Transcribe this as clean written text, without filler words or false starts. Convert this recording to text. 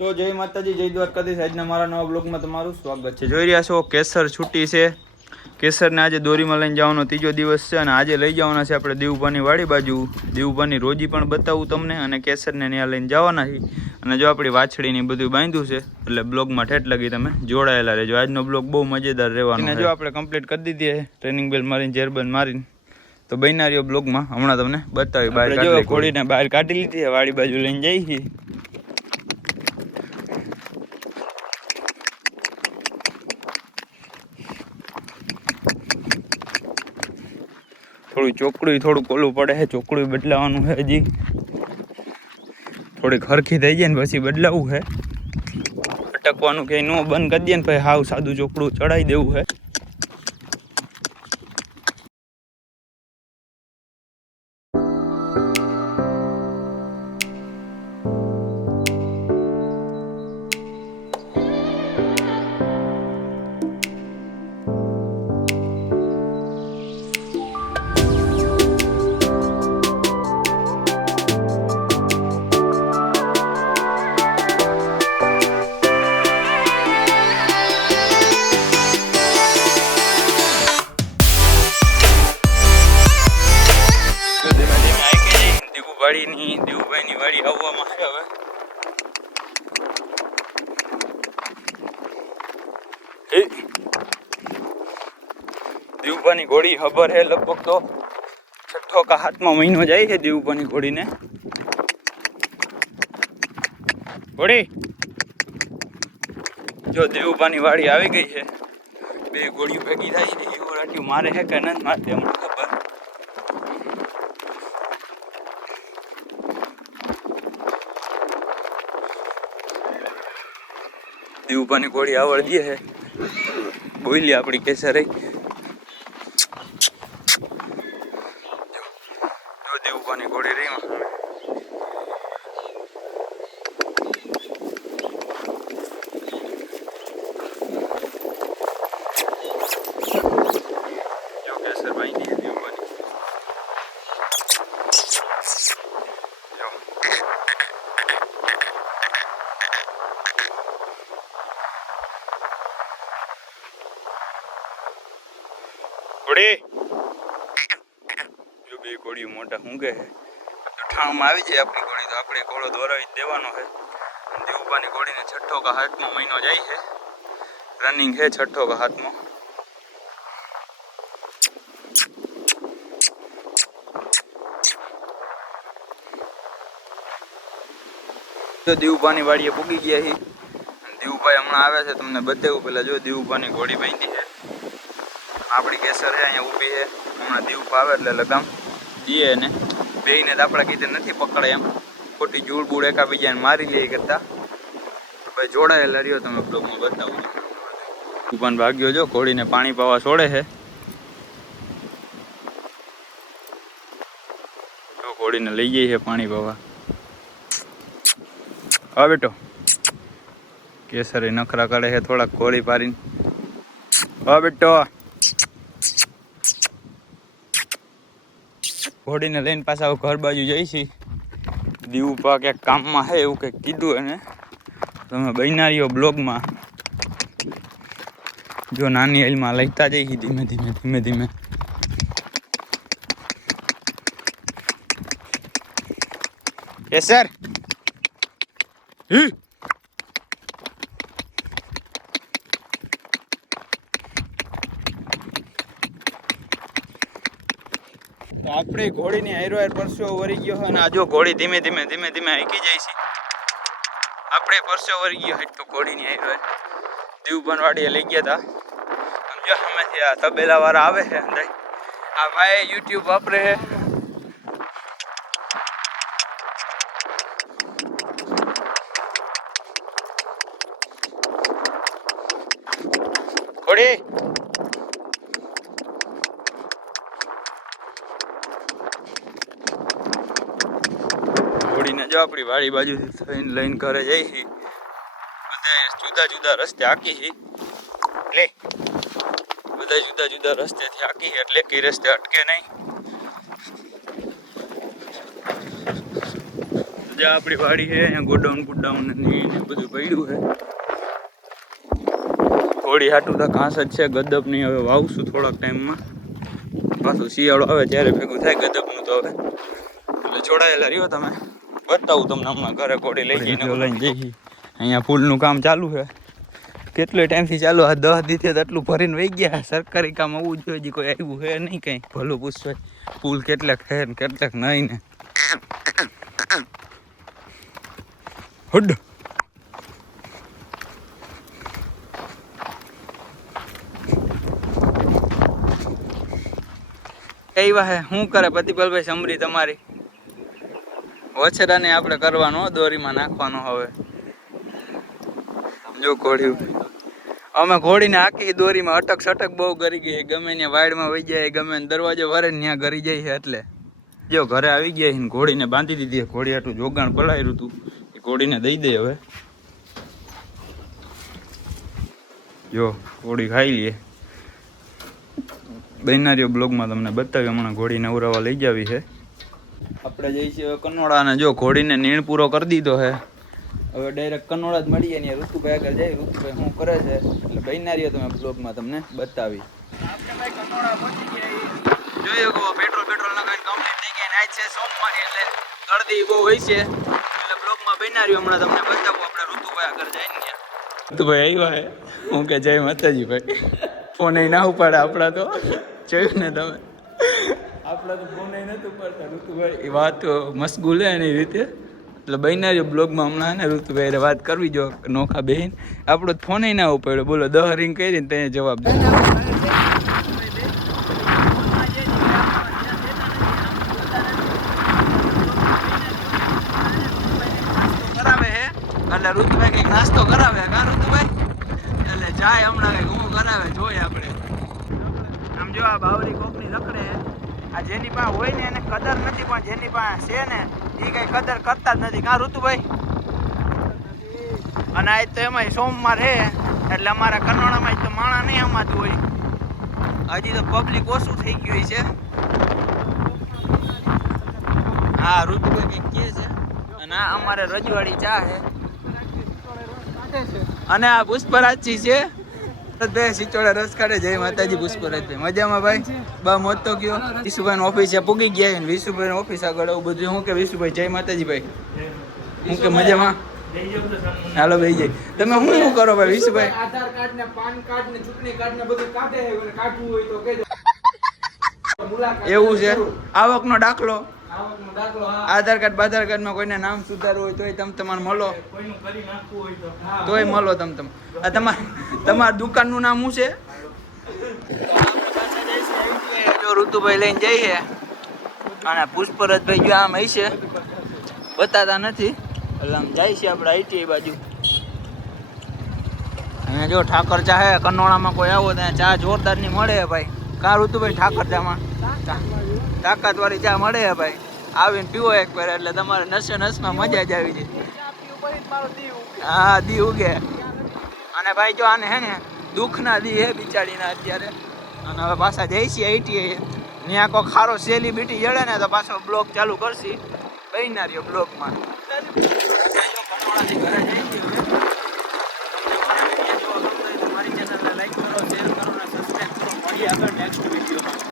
તો જય માતાજી, જય દ્વારકાધીશ. આજના મારા નવા બ્લોગમાં તમારું સ્વાગત છે. જોઈ રહ્યા છો કેસર છૂટી છે. કેસરને આજે દોરીમાં લઈને જવાનો ત્રીજો દિવસ છે અને આજે લઈ જવાના છે આપણે દેવુભાની વાડી બાજુ. દેવુભાની રોજી પણ બતાવું તમને અને કેસરને ત્યાં લઈને જવાના છે. અને જો આપણી વાછડીને બધું બાંધ્યું છે એટલે બ્લોગમાં ઠેઠ લગી તમે જોડાયેલા રહેજો. આજનો બ્લોગ બહુ મજેદાર રહેવાનો છે. જો આપણે કમ્પ્લીટ કરી દીધી છે ટ્રેનિંગ બેલ મારીને જેરબંધ મારીને તો બન્યા બ્લોગમાં હમણાં તમને બતાવી. બહાર જો ઘોડીને બહાર કાઢી લીધી છે, વાડી બાજુ લઈને જઈ છીએ. થોડું ચોકડું થોડું કોલું પડે છે, ચોકડું બદલાવાનું છે. હજી થોડીક હરખી થઈ જાય ને પછી બદલાવું છે. અટકવાનું ક્યાંય ન બંધ કરી દે ને પછી હાવ સાદું ચોકડું ચડાવી દેવું છે. દેવુભાઈની વાડી આવવામાં છે. હવે દેવુભાની ઘોડી ખબર છે લગભગ તો 6 કે 7મો મહિનો જાય છે દેવુભાની ઘોડીને. ઘોડી જો દેવુભાની વાડી આવી ગઈ છે. બે ઘોડીઓ ભેગી થાય છે. એવું રાખ્યું મારે છે કે નથી મારતી હમણાં ખબર. દેવુભાની ઘોડી આવડતી છે. બોલી આપણી કેસર જો દેવુભાની ઘોડી રહી. જો કેસર ભાઈ ની દેવુભાની ઘોડી જો બે ઘોડીઓ મોટા ઊંઘે છે. ઠાણમાં આવી જાય આપણી ઘોડી તો આપણે ઘોડો દોરાવી દેવાનો છે. દેવુભાની ઘોડીને 6 કે 7મો મહિનો જાય છે. રનિંગ છે 6 કે 7મો. તો દેવુભાની વાડીએ પૂગી ગયા છે. દેવુભાઈ હમણાં આવે છે તમને બતાવ્યું. પેલા જો દેવુભાની ઘોડી બાંધી છે. આપણી કેસર છે અહીંયા ઊભી છે. હમણાં દેવુભા આવે એટલે લગામ દઈએ ને બેયને તો આપણા કીધે નથી પકડે એમ. ખોટી જૂળ બૂળ એકાબીજાને મારી લે કરતા ભાઈ જોડાયેલા રહ્યો. તમે બ્લોગમાં બતાવું. દેવુભાન ભાગ્યો જો ઘોડીને પાણી પાવા છોડે છે. જો ઘોડીને લઈ જઈએ છે પાણી પાવા. હા બેટો કેસર નખરા કરે છે થોડાક ઘોડી પારીને. હા બેટો ઘોડીને લઈને પાછા ઘર બાજુ જઈશી. દેવુભા ક્યાંક કામમાં છે એવું કંઈક કીધું એને. તમે બનાવ્યો બ્લોગમાં જો નાની હાલમાં લઈતા જઈશી ધીમે ધીમે ધીમે ધીમે. કેસર તો આપણે ઘોડીની હારો પરસ્યો વરી ગયો અને આ જો ઘોડી ધીમે ધીમે ધીમે ધીમે હાકી જાય છે. આપણે પરસ્યો વરી ગયો તો ઘોડીની હારો દેવુભાની વાડીએ લઈ ગયા હતા. સમજો સામેથી આ તબેલા વાળા આવે છે અંદર. આ ભાઈ યુટ્યુબ વાપરે છે. ઘોડી ઘોડીને જો આપણી વાડી બાજુ લઈને ઘરે જઈ છીએ. બધા જુદા જુદા રસ્તે હાકી છીએ. લે બધા જુદા જુદા રસ્તેથી હાકી એટલે કે રસ્તે અટકે નહીં. જ્યાં આપણી વાડી છે અહીંયા ગોડાઉન ગુડાઉન ને બધું પડ્યું છે. ઘોડી હાટું તો ઘાસ જ છે, ગદપ નહીં. હવે વાવશું થોડાક ટાઈમમાં, પાછું શિયાળો આવે ત્યારે ભેગું થાય ગદપનું. તો હવે એટલે જોડાયેલા રહ્યો, તમે બતાવું તમને હમણાં ઘરે ઘોડી લઈ જઈને લઈને જઈએ. અહીંયા ફૂલનું કામ ચાલુ છે. કેટલો ટાઈમથી ચાલુ? આ 10 દીધે તો એટલું ભરીને વહી ગયા. સરકારી કામ આવવું જોઈએ, કોઈ આવ્યું છે નહીં કંઈ. ભલું પૂછવાય ફૂલ કેટલાક છે ને કેટલાક નહીં ને. હુડ એવા હે શું કરે પ્રતિપાલભાઈ સમરી તમારી? વછેરાને આપણે કરવાનો, દોરીમાં નાખવાનો. હવે જો ઘોડ્યું અમે ઘોડીને આખી દોરીમાં અટક સટક બહુ ગરી ગઈ. ગમે ત્યાં વાડમાં વહી જાય, ગમે દરવાજો વરે ત્યાં ગરી જાય છે. એટલે જો ઘરે આવી ગયા ને ઘોડીને બાંધી દીધી. ઘોડી આટલું જોગાણ પલાયરું હતું એ ઘોડીને દઈ દે. હવે જો ઘોડી ખાઈ લઈએ. બહેનારીઓ બ્લોગમાં તમને બતાવ્યું. હમણાં ઘોડી નવરાવા લઈ જાવી છે. આપણે જઈશું કનોડા ને જો ઘોડીને નીણ પૂરો કરી દીધો છે. હવે ડાયરેક્ટ કનોડા જ મળીએ ને ઋતુભાઈ આગળ જાય. ઋતુભાઈ શું કરે છે એટલે બહેનારીઓ તમે બ્લોગમાં તમને બતાવી. આપણે ભાઈ કનોડા પહોંચી ગયા. જોઈએ કહો પેટ્રોલ નખાઈને કમ્પ્લીટ થઈ ગયા. આજ છે સોમવારે એટલે ગળદી બહુ હોય છે. એટલે બ્લોગમાં બહેનારીઓ હમણાં તમને બતાવું. આપણે ઋતુભાઈ આગળ જઈને ઋતુભાઈ આવ્યા હે. હું કે જય માતાજી ભાઈ. ફોન ના ઉપાડે આપણા તો. જોયું ને તમે, આપણા તો ફોન નથી ઉપાડતા. ઋતુભાઈ એ વાત મશગુલ હે એની રીતે. એટલે બહેનારીઓ બ્લોગમાં હમણાં ને ઋતુભાઈ વાત કરવી જો નોખા બહેન. આપણો ફોન ના ઉપાડ્યો. બોલો 10 રિંગ કરીને ત્યાં જવાબ દે. કરાવે હે એટલે ઋતુભાઈ કંઈક નાસ્તો કરાવે. કા ઋતુભાઈ? એટલે જાય હમણાં કંઈક હું કરાવે જોઈએ આપણે. આમ જો આ બાવરી કોકની રખડે. આ જેની પાસે હોય ને એને કદર નથી, પણ જેની પાસે છે ને એ કઈ કદર કરતા જ નથી. કાં ઋતુભાઈ? અને આજ તો એમાં સોમવાર છે એટલે અમારા કનોડામાં તો માણા નહીં અમાતું હોય. હજી તો પબ્લિક ઓછું થઈ ગયું છે. હા ઋતુભાઈ કંઈક કહે છે. અને આ અમારે રજવાડી ચા છે. અને આ પુષ્પરાજજી છે. સિચોડે રસ કાઢે. જય માતાજી પુષ્પરાજભાઈ. મજામાં ભાઈ? બા મોજ તો ગયો. વિશુભાઈ ઓફિસે પૂગી ગયા. વિશુભાઈ ઓફિસ આગળ આવું બધું. શું કે વિશુભાઈ? જય માતાજી ભાઈ. હું કે મજામાં? હાલો ભાઈ જય. તમે શું કરો ભાઈ વિશુભાઈ? આધાર કાર્ડ ને પાન કાર્ડ ને ચૂંટણી કાર્ડ ને બધું કાઢે છે. કાઢવું હોય તો કહેજો. એવું છે? આવકનો દાખલો, આવકનો દાખલો, આધાર કાર્ડ બાધાર કાર્ડમાં કોઈને નામ સુધારવું હોય તોય તમે તમારે મળો. કોઈનું કરી નાખવું હોય તો તોય મળો તમે. આ તમારા દુકાનનું નામ શું છે? જો ઋતુભાઈ લઈને જઈએ. અને પુષ્પરાજભાઈ જો આમ હશે, બતાતા નથી. એટલે આમ જાય છે આપણે આઈટીઆઈ બાજુ. અહીંયા જો ઠાકર ચા હે. કનોડામાં કોઈ આવો ત્યાં ચા જોરદાર ની મળે હે ભાઈ. કા ઋતુભાઈ? ઠાકર ચામાં તાકાત વાળી ચા મળે હે ભાઈ. આવીને પીવો એક વાર એટલે તમારે નસે નસમાં મજા જ આવી જાય. હા દી ઉગે. અને ભાઈ જો આને હે ને દુઃખના દી હે બિચારીના અત્યારે. અને હવે પાછા જઈશી આઈટીઆઈ. ત્યાં કોઈ ખારો સેલિબ્રિટી જડે ને તો પાછો બ્લોગ ચાલુ કરશી બહેનારીઓ બ્લોગમાં. મારી ચેનલને લાઈક કરો, શેર કરો અને સબસ્ક્રાઈબ કરો. મળીએ આગળ નેક્સ્ટ વિડીયો.